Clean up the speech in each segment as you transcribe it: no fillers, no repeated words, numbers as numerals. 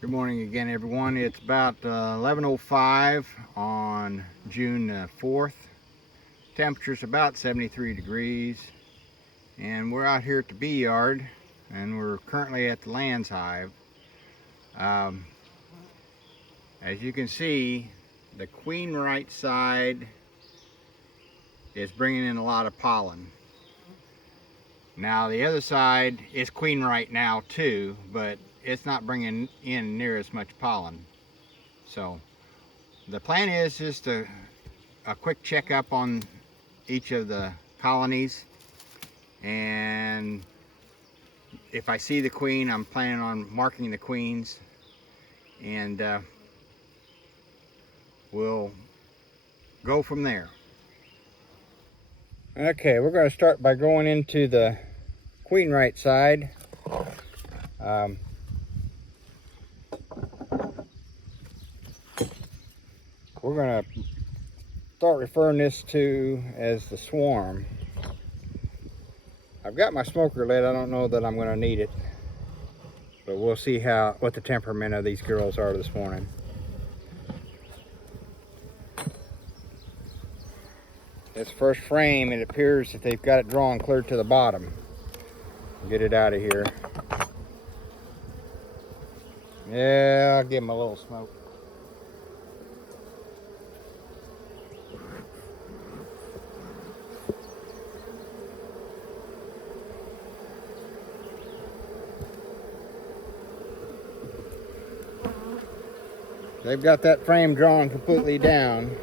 Good morning again, everyone. It's about 11:05 on June 4th. Temperature's about 73 degrees, and we're out here at the bee yard, and we're currently at the Layens hive. Um, as you can see, the queen right side is bringing in a lot of pollen. Now the other side is queen right now too, but it's not bringing in near as much pollen. So the plan is just a quick checkup on each of the colonies, and if I see the queen, I'm planning on marking the queens, and we'll go from there. Okay, we're going to start by going into the queen right side. We're going to start referring this to as the swarm. I've got my smoker lit. I don't know that I'm going to need it, but we'll see what the temperament of these girls are this morning. This first frame, it appears that they've got it drawn clear to the bottom. Get it out of here. Yeah, I'll give them a little smoke. They've got that frame drawn completely down.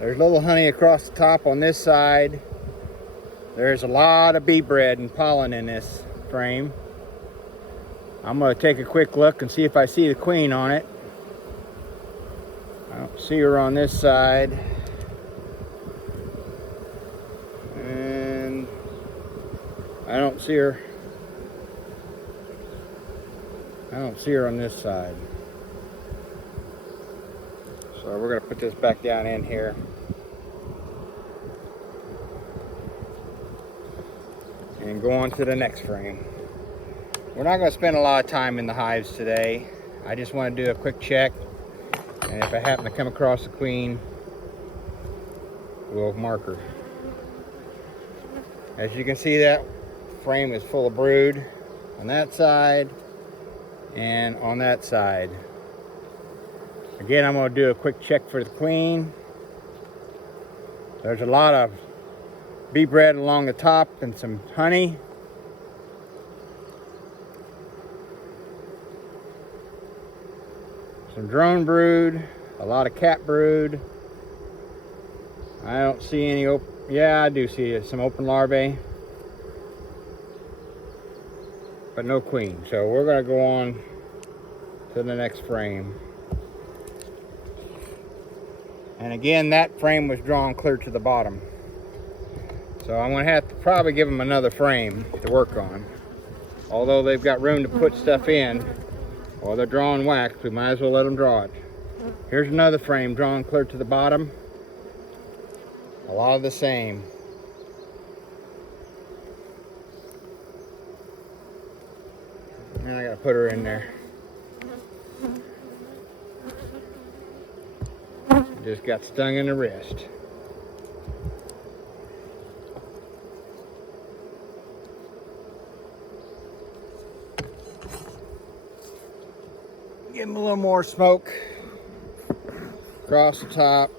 There's a little honey across the top on this side. There's a lot of bee bread and pollen in this frame. I'm going to take a quick look and see if I see the queen on it. I don't see her on this side. And I don't see her. I don't see her on this side. So we're going to put this back down in here. And go on to the next frame. We're not going to spend a lot of time in the hives today. I just want to do a quick check, and if I happen to come across the queen, we'll mark her. As you can see, that frame is full of brood on that side and on that side. Again, I'm going to do a quick check for the queen. There's a lot of bee bread along the top and some honey. Some drone brood, a lot of cat brood. I don't see any yeah, I do see some open larvae, but no queen. So we're going to go on to the next frame. And again, that frame was drawn clear to the bottom. So I'm going to have to probably give them another frame to work on. Although they've got room to put stuff in, while they're drawing wax, we might as well let them draw it. Here's another frame drawn clear to the bottom. A lot of the same. And I gotta put her in there. Just got stung in the wrist. Give him a little more smoke across the top.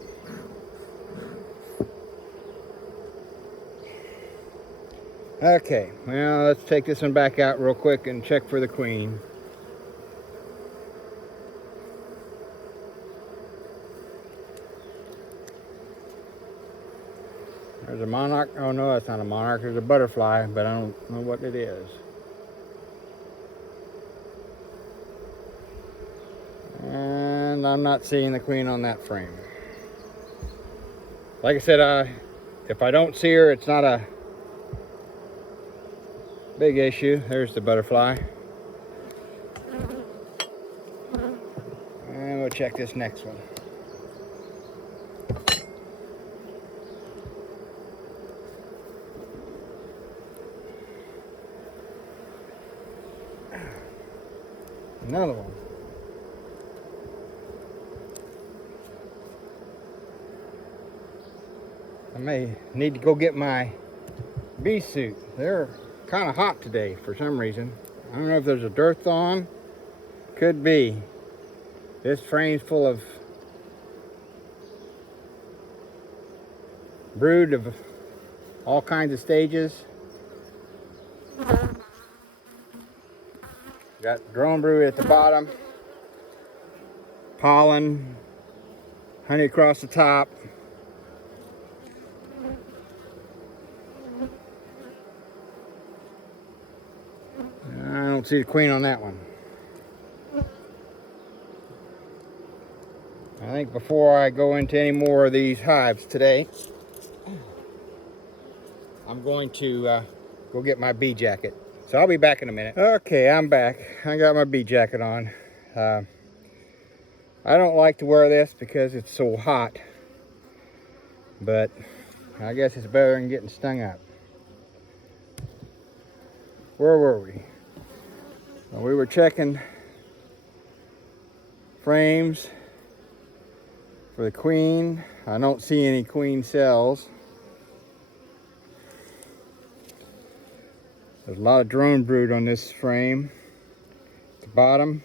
Okay, well, let's take this one back out real quick and check for the queen. There's a monarch. Oh no, that's not a monarch. There's a butterfly, but I don't know what it is. And I'm not seeing the queen on that frame. Like I said, if I don't see her, it's not a big issue. There's the butterfly. And we'll check this next one. Another one. I may need to go get my bee suit. They're kind of hot today for some reason. I don't know if there's a dearth on. Could be. This frame's full of brood of all kinds of stages. Got drone brood at the bottom, pollen, honey across the top. I don't see the queen on that one. I think before I go into any more of these hives today, I'm going to go get my bee jacket. So I'll be back in a minute. Okay, I'm back. I got my bee jacket on. I don't like to wear this because it's so hot, but I guess it's better than getting stung up. Where were we? Well, we were checking frames for the queen. I don't see any queen cells. There's a lot of drone brood on this frame. At the bottom,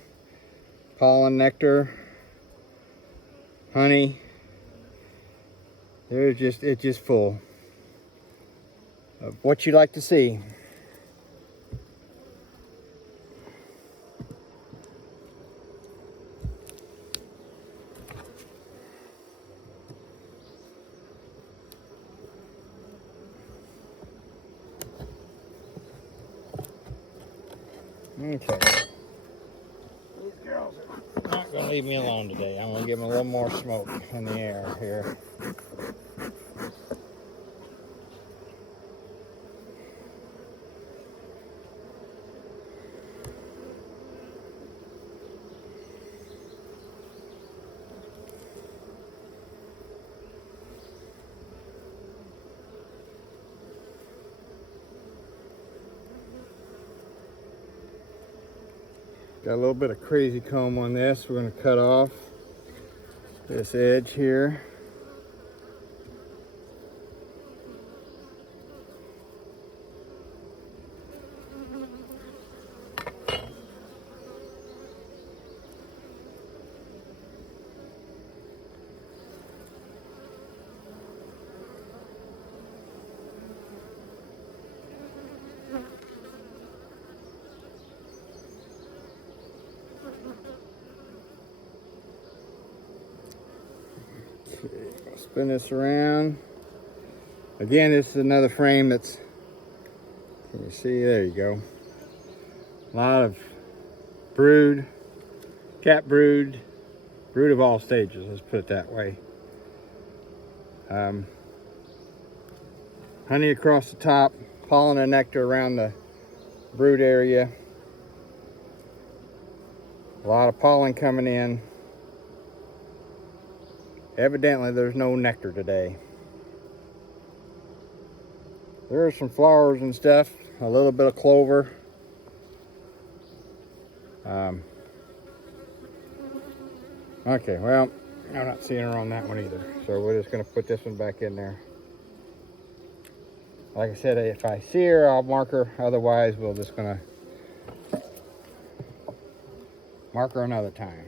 pollen, nectar, honey. It's just full of what you like to see. Okay. These girls are not going to leave me alone today. I'm going to give them a little more smoke in the air here. Got a little bit of crazy comb on this. We're going to cut off this edge here. Okay, I'll spin this around. Again, this is another frame that's, can you see? There you go. A lot of brood, cat brood, brood of all stages, let's put it that way. Honey across the top, pollen and nectar around the brood area. A lot of pollen coming in. Evidently there's no nectar today. There are some flowers and stuff, a little bit of clover. Okay, well, I'm not seeing her on that one either. So we're just gonna put this one back in there. Like I said, if I see her, I'll mark her. Otherwise, we're just gonna mark her another time.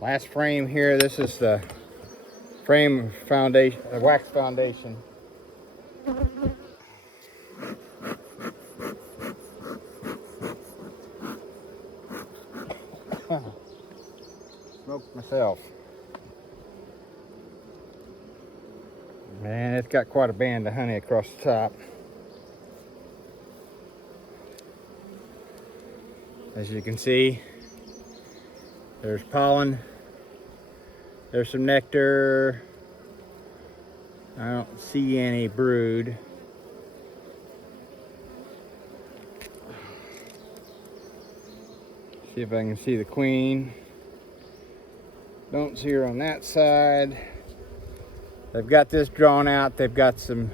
Last frame here, this is the frame foundation, the wax foundation. Smoked myself. Man, it's got quite a band of honey across the top. As you can see, there's pollen, there's some nectar. I don't see any brood. See if I can see the queen. Don't see her on that side. They've got this drawn out. They've got some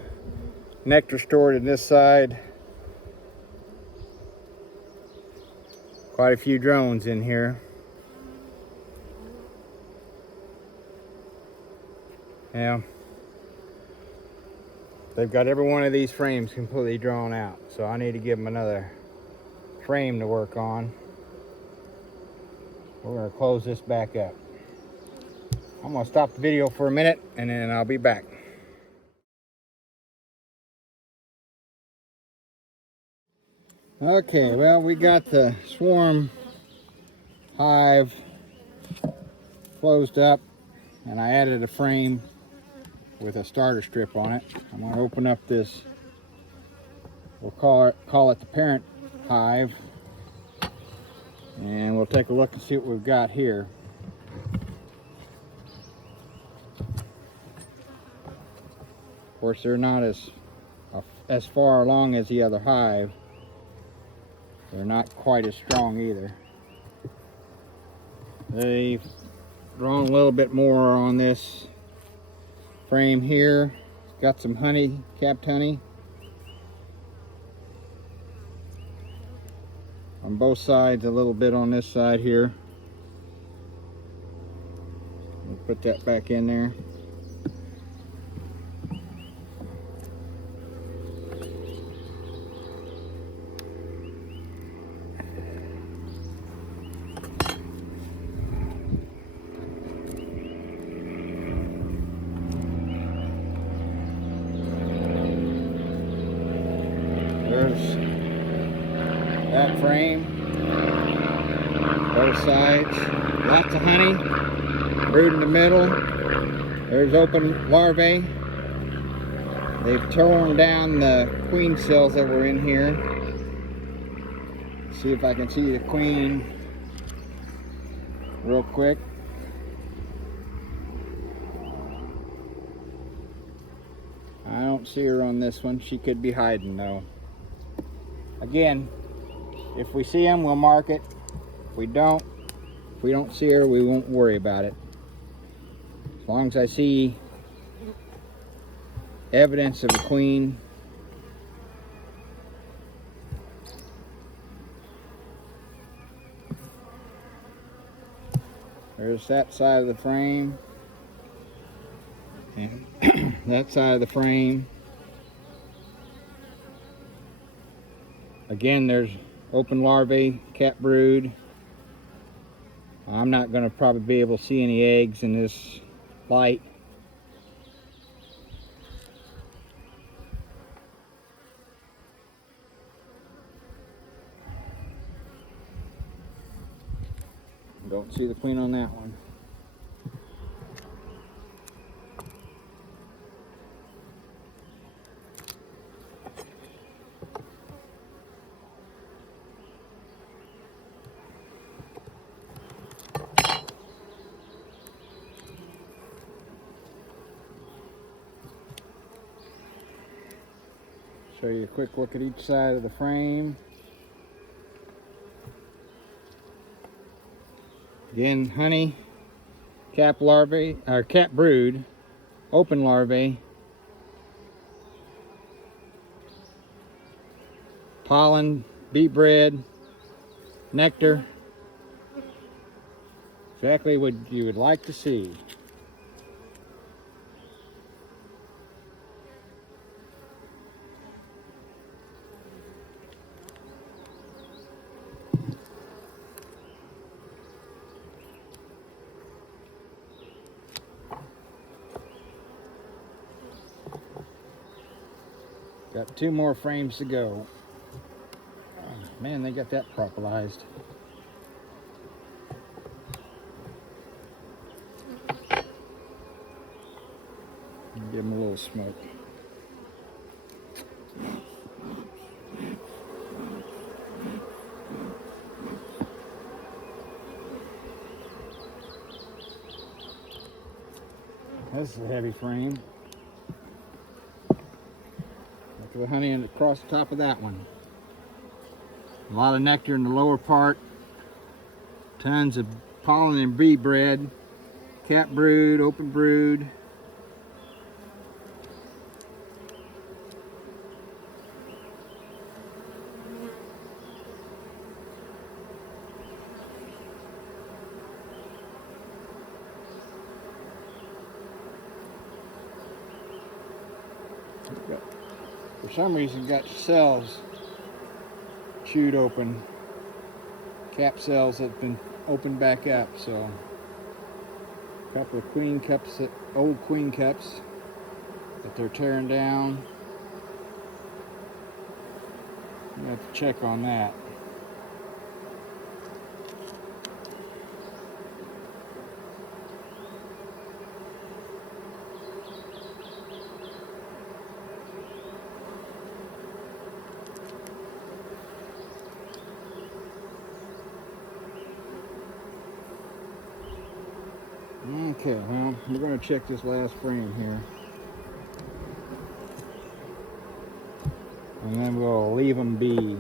nectar stored in this side. Quite a few drones in here. Yeah. They've got every one of these frames completely drawn out, so I need to give them another frame to work on. We're going to close this back up. I'm going to stop the video for a minute and then I'll be back. Okay, well, we got the swarm hive closed up, and I added a frame with a starter strip on it. I'm going to open up this, we'll call it the parent hive, and we'll take a look and see what we've got here. Of course, they're not as far along as the other hive. They're not quite as strong either. They've drawn a little bit more on this frame here. Got some honey, capped honey on both sides, a little bit on this side here. We'll put that back in there. There's that frame, both sides, lots of honey, brood in the middle. There's open larvae. They've torn down the queen cells that were in here. See if I can see the queen real quick. I don't see her on this one. She could be hiding though. Again, if we see them, we'll mark it. If we don't see her, we won't worry about it. As long as I see evidence of a queen. There's that side of the frame. And that side of the frame. Again, there's open larvae, cat brood. I'm not going to probably be able to see any eggs in this light. Don't see the queen on that one. Show you a quick look at each side of the frame. Again, honey, cap larvae, or cap brood, open larvae, pollen, bee bread, nectar. Exactly what you would like to see. Got 2 more frames to go. Oh, man, they got that propolized. Give them a little smoke. This is a heavy frame. Look at the honey across the top of that one. A lot of nectar in the lower part. Tons of pollen and bee bread. Cap brood, open brood. some reason got cells chewed open. Cap cells that have been opened back up, so a couple of queen cups, old queen cups that they're tearing down. We have to check on that. Okay, well, we're going to check this last frame here. And then we'll leave them be.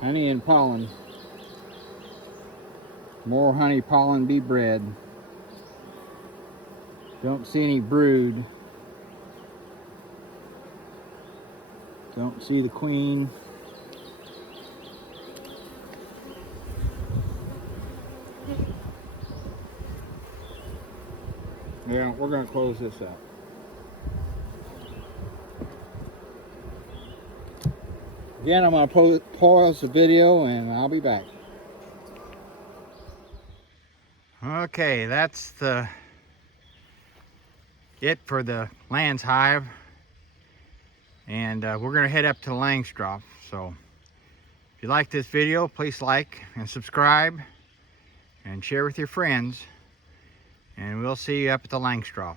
Honey and pollen. More honey, pollen, be bred. Don't see any brood. Don't see the queen. Yeah, we're going to close this out. Again, I'm going to pause the video and I'll be back. Okay, that's it for the Layens hive. And we're going to head up to Langstroth. So if you like this video, please like and subscribe and share with your friends. And we'll see you up at the Langstroth.